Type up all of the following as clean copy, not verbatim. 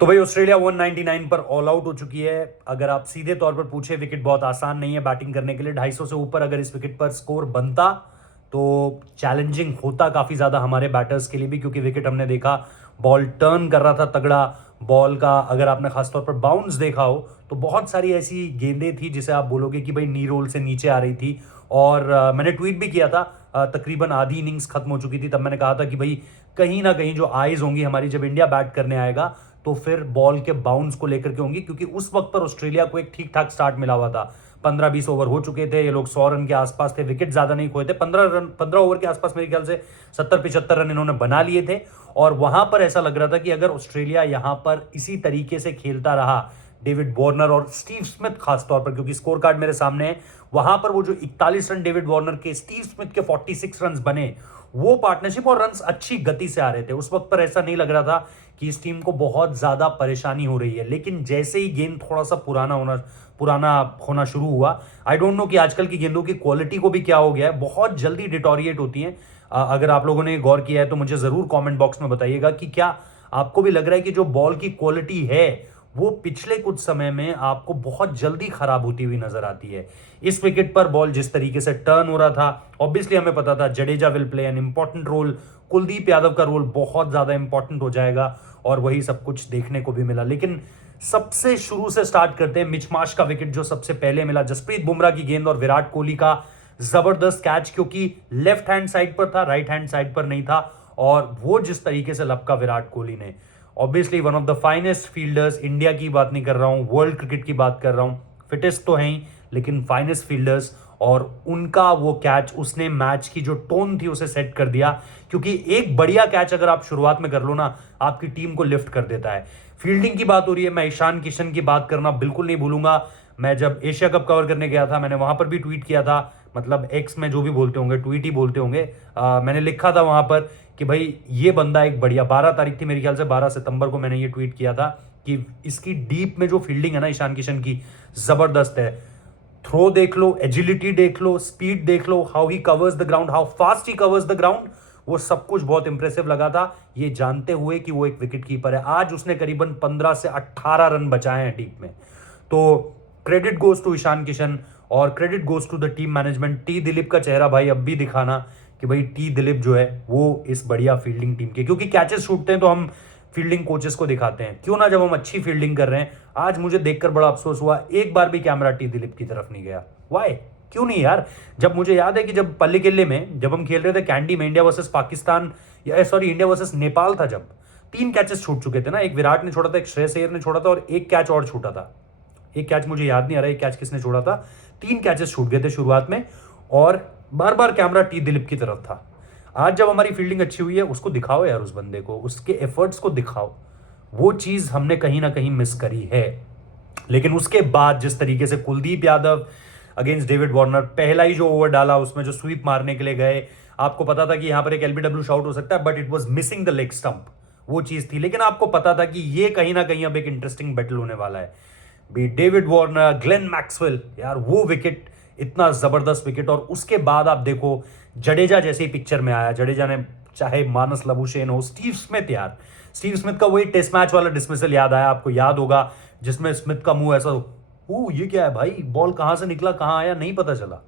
तो भाई ऑस्ट्रेलिया 199 पर ऑल आउट हो चुकी है। अगर आप सीधे तौर पर पूछे, विकेट बहुत आसान नहीं है बैटिंग करने के लिए। 250 से ऊपर अगर इस विकेट पर स्कोर बनता तो चैलेंजिंग होता काफी ज्यादा हमारे बैटर्स के लिए भी, क्योंकि विकेट हमने देखा बॉल टर्न कर रहा था तगड़ा। बॉल का अगर आपने खासतौर पर बाउंस देखा हो तो बहुत सारी ऐसी गेंदें थी जिसे आप बोलोगे कि भाई नी रोल से नीचे आ रही थी। और मैंने ट्वीट भी किया था, तकरीबन आधी इनिंग्स खत्म हो चुकी थी, तब मैंने कहा था कि भाई कहीं ना कहीं जो आईज होंगी हमारी जब इंडिया बैट करने आएगा तो फिर बॉल के बाउंस को लेकर के होंगी, क्योंकि उस वक्त पर ऑस्ट्रेलिया को एक ठीक ठाक स्टार्ट मिला हुआ था। 15-20 ओवर हो चुके थे, ये लोग 100 रन के आसपास थे, विकेट ज्यादा नहीं खोए थे। 15 ओवर के आसपास मेरे ख्याल से 70-75 रन इन्होंने बना लिए थे। और वहां पर ऐसा लग रहा था कि अगर ऑस्ट्रेलिया यहां पर इसी तरीके से खेलता रहा, डेविड वार्नर और स्टीव स्मिथ खासतौर पर, क्योंकि स्कोर कार्ड मेरे सामने है, वहां पर वो जो 41 रन डेविड वार्नर के, स्टीव स्मिथ के 46 रन बने, वो पार्टनरशिप और रन्स अच्छी गति से आ रहे थे। उस वक्त पर ऐसा नहीं लग रहा था कि इस टीम को बहुत ज्यादा परेशानी हो रही है। लेकिन जैसे ही गेंद थोड़ा सा पुराना होना शुरू हुआ, आई डोंट नो कि आजकल की गेंदों की क्वालिटी को भी क्या हो गया है, बहुत जल्दी डिटोरिएट होती हैं। अगर आप लोगों ने गौर किया है तो मुझे जरूर कमेंट बॉक्स में बताइएगा कि क्या आपको भी लग रहा है कि जो बॉल की क्वालिटी है वो पिछले कुछ समय में आपको बहुत जल्दी खराब होती हुई नजर आती है। इस विकेट पर बॉल जिस तरीके से टर्न हो रहा था, ऑब्वियसली हमें पता था Jadeja will play an important role, Kuldeep Yadav का रोल बहुत ज्यादा इंपॉर्टेंट हो जाएगा, और वही सब कुछ देखने को भी मिला। लेकिन सबसे शुरू से स्टार्ट करते हैं, मिचमाश का विकेट जो सबसे पहले मिला, जसप्रीत बुमराह की गेंद और विराट कोहली का जबरदस्त कैच, क्योंकि लेफ्ट हैंड साइड पर था, राइट हैंड साइड पर नहीं था। और वो जिस तरीके से लपका विराट कोहली ने, obviously one of the finest fielders, India की बात नहीं कर रहा हूं, वर्ल्ड क्रिकेट की बात कर रहा हूं, फिटेस्ट तो है ही लेकिन फाइनेस्ट फील्डर्स, और उनका वो कैच, उसने मैच की जो टोन थी उसे सेट कर दिया। क्योंकि एक बढ़िया कैच अगर आप शुरुआत में कर लो ना, आपकी टीम को लिफ्ट कर देता है। फील्डिंग की बात हो रही है, मैं ईशान किशन की बात करना बिल्कुल नहीं भूलूंगा। मैं जब एशिया कप कवर करने गया था, मैंने वहां पर भी ट्वीट किया था, मतलब एक्स में जो भी बोलते होंगे, ट्वीट ही बोलते होंगे, मैंने लिखा था वहां पर कि भाई ये बंदा एक बढ़िया, 12 तारीख थी मेरे ख्याल से, 12 सितंबर को मैंने ये ट्वीट किया था कि इसकी डीप में जो फील्डिंग है ना ईशान किशन की, जबरदस्त है। थ्रो देख लो, एजिलिटी देख लो, स्पीड देख लो, how he covers the ground, how fast he covers the ground, वो सब कुछ बहुत इंप्रेसिव लगा था, ये जानते हुए कि वो एक विकेट कीपर है। आज उसने करीबन 15 से 18 रन बचाए हैं डीप में। तो credit goes to Ishan Kishan और credit goes to the team management. T Dilip का चेहरा भाई अब भी दिखाना कि भाई टी दिलीप जो है वो इस बढ़िया फील्डिंग टीम के, क्योंकि कैचेस छूटते हैं तो हम फील्डिंग कोचेस को दिखाते हैं, क्यों ना जब हम अच्छी फील्डिंग कर रहे हैं। आज मुझे देखकर बड़ा अफसोस हुआ, एक बार भी कैमरा टी दिलीप की तरफ नहीं गया। वाई, क्यों नहीं यार? जब मुझे याद है कि जब पल्लीकिल्ले में जब हम खेल रहे थे कैंडी में, इंडिया वर्सेस पाकिस्तान, या सॉरी इंडिया वर्सेस नेपाल था, जब 3 कैचेस छूट चुके थे ना, एक विराट ने छोड़ा था, एक श्रेयस अय्यर ने छोड़ा था, और एक कैच और छूटा था। एक कैच मुझे याद नहीं आ रहा एक कैच किसने छोड़ा था। 3 कैचेस छूट गए थे शुरुआत में, और बार बार कैमरा टी दिलीप की तरफ था। आज जब हमारी फील्डिंग अच्छी हुई है, उसको दिखाओ यार, उस बंदे को, उसके एफर्ट्स को दिखाओ। वो चीज हमने कहीं ना कहीं मिस करी है। लेकिन उसके बाद जिस तरीके से Kuldeep Yadav against David Warner, पहला ही जो ओवर डाला उसमें जो स्वीप मारने के लिए गए, आपको पता था कि यहां पर एक एलबीडब्ल्यू शॉट हो सकता है, but it was missing the leg stump, वो चीज थी। लेकिन आपको पता था कि ये कहीं ना कहीं अब एक इंटरेस्टिंग बैटल होने वाला है। भी डेविड वार्नर, ग्लेन मैक्सवेल, यार वो विकेट, इतना जबरदस्त विकेट। और उसके बाद आप देखो जडेजा जैसे ही पिक्चर में आया, जडेजा ने, चाहे मानस लबुशेन हो, स्टीव स्मिथ, यार स्टीव स्मिथ का वही टेस्ट मैच वाला डिसमिसल याद आया, आपको याद होगा, जिसमें स्मिथ का मुंह ऐसा, ये क्या है भाई, बॉल कहां से निकला कहां आया नहीं पता चला।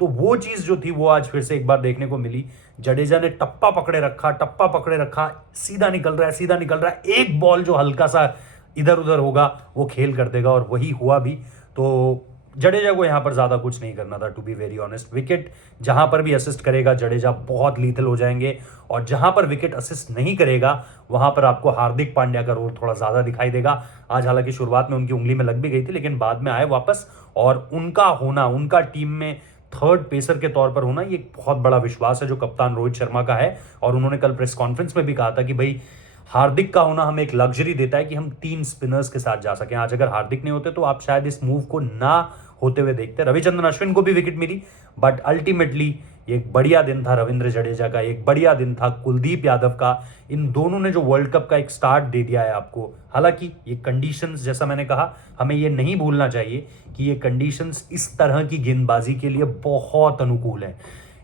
तो वो चीज जो थी वो आज फिर से एक बार देखने को मिली। जडेजा ने टप्पा पकड़े रखा, सीधा निकल रहा है, सीधा निकल रहा है, एक बॉल जो हल्का सा इधर उधर होगा वो खेल कर देगा, और वही हुआ भी। तो जडेजा को यहां पर ज्यादा कुछ नहीं करना था, to be very honest. Wicket जहां पर भी असिस्ट करेगा जडेजा बहुत लीथल हो जाएंगे, और जहां पर विकेट असिस्ट नहीं करेगा वहां पर आपको हार्दिक पांड्या का रोल थोड़ा ज्यादा दिखाई देगा। आज हालांकि शुरुआत में उनकी उंगली में लग भी गई थी, लेकिन बाद में आए वापस, और उनका होना, उनका टीम में थर्ड पेसर के तौर पर होना, ये एक बहुत बड़ा विश्वास है जो कप्तान रोहित शर्मा का है। और उन्होंने कल प्रेस कॉन्फ्रेंस में भी कहा था कि भाई हार्दिक का होना हमें एक लग्जरी देता है कि हम 3 स्पिनर्स के साथ जा सकें। आज अगर हार्दिक नहीं होते तो आप शायद इस मूव को ना होते हुए देखते। रविचंद्रन अश्विन को भी विकेट मिली, बट अल्टीमेटली एक बढ़िया दिन था रविंद्र जडेजा का, एक बढ़िया दिन था कुलदीप यादव का। इन दोनों ने जो वर्ल्ड कप का एक स्टार्ट दे दिया है आपको। हालांकि ये कंडीशंस, जैसा मैंने कहा, हमें ये नहीं भूलना चाहिए कि ये कंडीशंस इस तरह की गेंदबाजी के लिए बहुत अनुकूल हैं।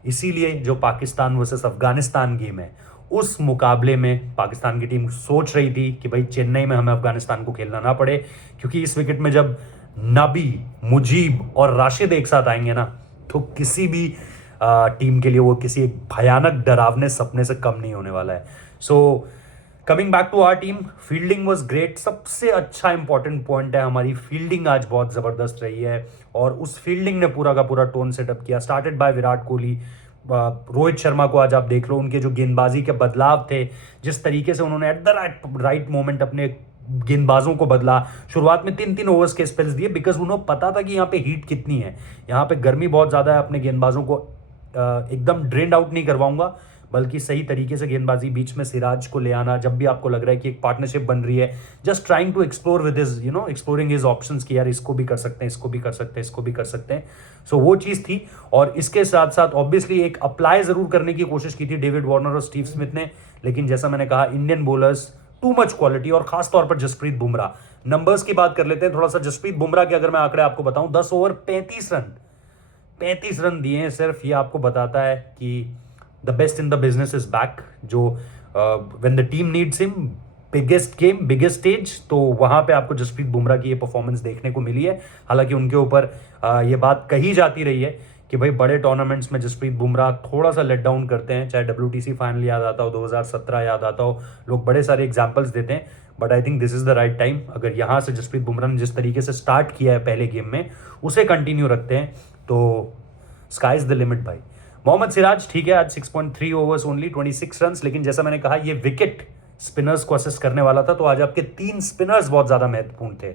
इसीलिए जो पाकिस्तान वर्सेस अफगानिस्तान गेम है उस मुकाबले में पाकिस्तान की टीम सोच रही थी कि भाई चेन्नई में हमें अफगानिस्तान को खेलना ना पड़े, क्योंकि इस विकेट में जब नबी, मुजीब और राशिद एक साथ आएंगे ना, तो किसी भी टीम के लिए वो किसी एक भयानक डरावने सपने से कम नहीं होने वाला है। So coming back to our team, fielding was great. सबसे अच्छा इंपॉर्टेंट पॉइंट है, हमारी फील्डिंग आज बहुत ज़बरदस्त रही है, और उस फील्डिंग ने पूरा का पूरा टोन सेटअप किया। स्टार्टेड बाय विराट कोहली, रोहित शर्मा को आज आप देख लो, उनके जो गेंदबाजी के बदलाव थे, जिस तरीके से उन्होंने एट द राइट मोमेंट अपने गेंदबाजों को बदला। शुरुआत में 3-3 ओवर्स के स्पेल्स दिए, बिकॉज उन्हें पता था कि यहाँ पे हीट कितनी है, यहाँ पे गर्मी बहुत ज़्यादा है। अपने गेंदबाजों को एकदम ड्रेन्ड आउट नहीं करवाऊंगा, बल्कि सही तरीके से गेंदबाजी, बीच में सिराज को ले आना जब भी आपको लग रहा है कि एक पार्टनरशिप बन रही है, just trying to explore with his exploring his options कि यार इसको भी कर सकते हैं, इसको भी कर सकते हैं, इसको भी कर सकते हैं। सो वो चीज़ थी। और इसके साथ साथ ऑब्वियसली एक अप्लाई ज़रूर करने की कोशिश की थी डेविड वार्नर और स्टीव स्मिथ ने, लेकिन जैसा मैंने कहा, Indian bowlers too much quality, और खासतौर पर जसप्रीत बुमराह। नंबर्स की बात कर लेते हैं थोड़ा सा। जसप्रीत बुमराह के अगर मैं आंकड़े आपको बताऊं, 10 ओवर 35 रन दिए हैं सिर्फ। ये आपको बताता है कि the best in the business is back. जो when the team needs him, biggest game, biggest stage, तो वहां पे आपको जसप्रीत बुमराह की ये परफॉर्मेंस देखने को मिली है। हालांकि उनके ऊपर ये बात कही जाती रही है कि भाई बड़े टूर्नामेंट्स में जसप्रीत बुमराह थोड़ा सा लेट डाउन करते हैं, चाहे WTC फाइनल याद आता हो, 2017 याद आता हो, लोग बड़े सारे एग्जाम्पल्स देते हैं। But I think this is the right time. अगर यहाँ से जसप्रीत बुमराह ने जिस तरीके से स्टार्ट किया है पहले गेम में, उसे कंटिन्यू रखते हैं तो स्काई इज द लिमिट भाई। मोहम्मद सिराज ठीक है, आज 6.3 ओवर्स ओनली, 26 रन, लेकिन जैसा मैंने कहा ये विकेट स्पिनर्स को असिस्ट करने वाला था, तो आज आपके 3 स्पिनर्स बहुत ज्यादा महत्वपूर्ण थे।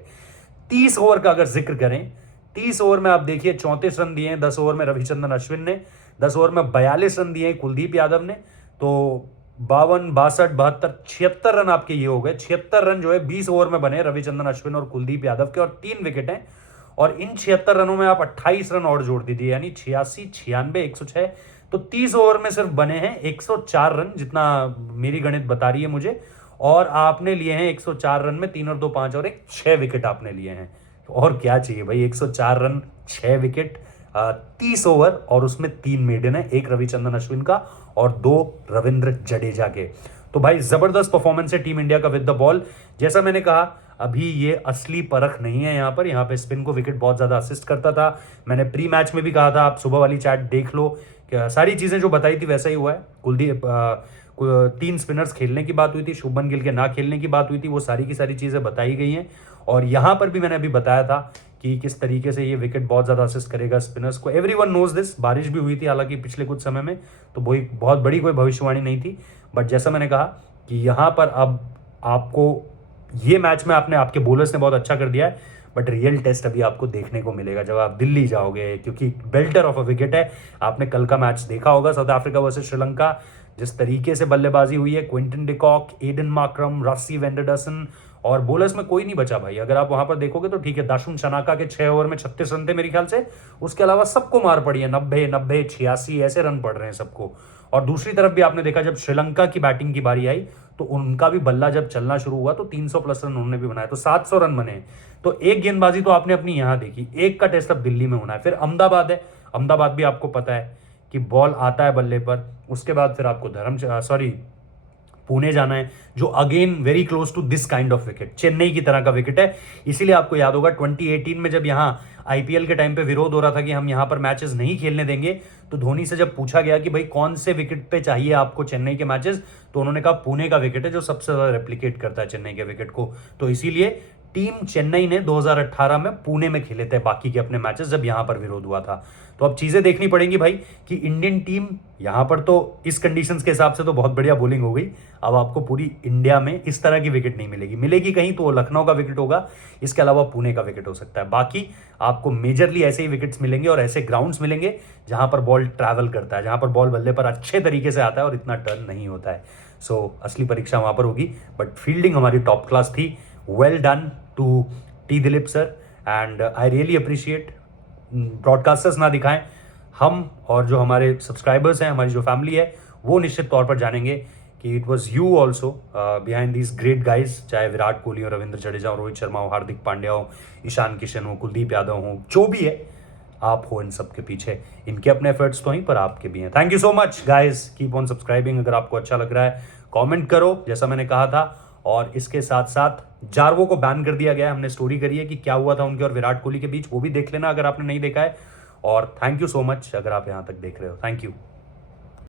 30 ओवर का अगर जिक्र करें, 30 ओवर में आप देखिए 34 रन दिए हैं। 10 ओवर में रविचंद्रन अश्विन ने, 10 ओवर में 42 रन दिए हैं कुलदीप यादव ने, तो 52, 62, 72, 76 रन आपके ये हो गए। 76 रन जो है 20 ओवर में बने रविचंद्रन अश्विन और कुलदीप यादव के, और 3 विकेट हैं। और इन 76 रनों में आप 28 रन और जोड़ दीजिए, यानी 86, 96, 106, तो 30 ओवर में सिर्फ बने हैं 104 रन, जितना मेरी गणित बता रही है मुझे। और आपने लिए हैं 104 रन में 3 और 2 5 और 1 6 विकेट आपने लिए हैं। और क्या चाहिए भाई, 104 रन, 6 विकेट, 30 ओवर, और उसमें 3 मेडन है, 1 रविचंद्रन अश्विन का और 2 रविंद्र जडेजा के। तो भाई जबरदस्त परफॉर्मेंस है टीम इंडिया का विद द बॉल। जैसा मैंने कहा, अभी ये असली परख नहीं है। यहाँ पे स्पिन को विकेट बहुत ज्यादा असिस्ट करता था। मैंने प्री मैच में भी कहा था, आप सुबह वाली चैट देख लो, कि सारी चीजें जो बताई थी वैसा ही हुआ है। कुलदीप 3 स्पिनर्स खेलने की बात हुई थी, शुभमन गिल के ना खेलने की बात हुई थी, वो सारी की सारी चीजें बताई गई हैं। और यहाँ पर भी मैंने अभी बताया था कि किस तरीके से ये विकेट बहुत ज्यादा असिस्ट करेगा स्पिनर्स को। Everyone knows this. बारिश भी हुई थी हालांकि पिछले कुछ समय में, तो वही बहुत बड़ी कोई भविष्यवाणी नहीं थी। बट जैसा मैंने कहा कि यहाँ पर अब आपको ये मैच में आपके बॉलर्स ने बहुत अच्छा कर दिया है, बट रियल टेस्ट अभी आपको देखने को मिलेगा जब आप दिल्ली जाओगे, क्योंकि बेल्टर ऑफ अ विकेट है। आपने कल का मैच देखा होगा, साउथ अफ्रीका वर्सेस श्रीलंका, जिस तरीके से बल्लेबाजी हुई है, क्विंटन डिकॉक, एडन मार्करम, रस्सी वेंडरडसन, और बॉलर्स में कोई नहीं बचा भाई। अगर आप वहां पर देखोगे तो ठीक है, दाशुन शनाका के 6 ओवर में 36 रन थे मेरे ख्याल से, उसके अलावा सबको मार पड़ी है, 90, 90, 86 ऐसे रन पड़ रहे हैं सबको। और दूसरी तरफ भी आपने देखा, जब श्रीलंका की बैटिंग की बारी आई तो उनका भी बल्ला जब चलना शुरू हुआ तो 300 प्लस रन उन्होंने भी बनाए, तो 700 रन बने। तो एक गेंदबाजी तो आपने अपनी यहां देखी, एक का टेस्ट अब दिल्ली में होना है। फिर अहमदाबाद है, अहमदाबाद भी आपको पता है कि बॉल आता है बल्ले पर, उसके बाद फिर आपको पुणे जाना है, जो again very close to this kind of wicket, Chennai की तरह का विकेट है। इसीलिए आपको याद होगा 2018 में जब यहाँ IPL के टाइम पे विरोध हो रहा था कि हम यहाँ पर मैचेस नहीं खेलने देंगे, तो धोनी से जब पूछा गया कि भाई कौन से विकेट पे चाहिए आपको चेन्नई के मैचेस, तो उन्होंने कहा पुणे का विकेट है, जो सबसे ज्यादा रेप्लिकेट करता है चेन्नई के विकेट को। तो इसीलिए टीम चेन्नई ने 2018 में पुणे में खेले थे बाकी के अपने मैचेस, जब यहां पर विरोध हुआ था। तो अब चीजें देखनी पड़ेंगी भाई कि इंडियन टीम यहां पर, तो इस कंडीशंस के हिसाब से तो बहुत बढ़िया बॉलिंग हो गई। अब आपको पूरी इंडिया में इस तरह की विकेट नहीं मिलेगी, मिलेगी कहीं तो लखनऊ का विकेट होगा, इसके अलावा पुणे का विकेट हो सकता है। बाकी आपको मेजरली ऐसे ही विकेट्स मिलेंगे और ऐसे ग्राउंड्स मिलेंगे जहां पर बॉल ट्रैवल करता है, जहां पर बॉल बल्ले पर अच्छे तरीके से आता है और इतना टर्न नहीं होता है। सो असली परीक्षा वहां पर होगी। बट फील्डिंग हमारी टॉप क्लास थी। Well done to T Dilip sir, and I really appreciate. Broadcasters ना दिखाएं, हम और जो हमारे सब्सक्राइबर्स हैं, हमारी जो फैमिली है, वो निश्चित तौर पर जानेंगे कि it was you also behind these great guys, चाहे विराट कोहली हो, रविंद्र जडेजा हो, रोहित शर्मा हो, हार्दिक पांड्या हो, ईशान किशन हो, कुलदीप यादव हो, जो भी है, आप हो इन सब के पीछे। इनके अपने एफर्ट्स तो हैं पर आपके भी हैं। Thank you so much guys, keep on subscribing. अगर आपको अच्छा लग रहा है कमेंट करो जैसा मैंने कहा था। और इसके साथ साथ जारवो को बैन कर दिया गया है, हमने स्टोरी करी है कि क्या हुआ था उनके और विराट कोहली के बीच, वो भी देख लेना अगर आपने नहीं देखा है। और थैंक यू सो मच अगर आप यहां तक देख रहे हो। Thank you.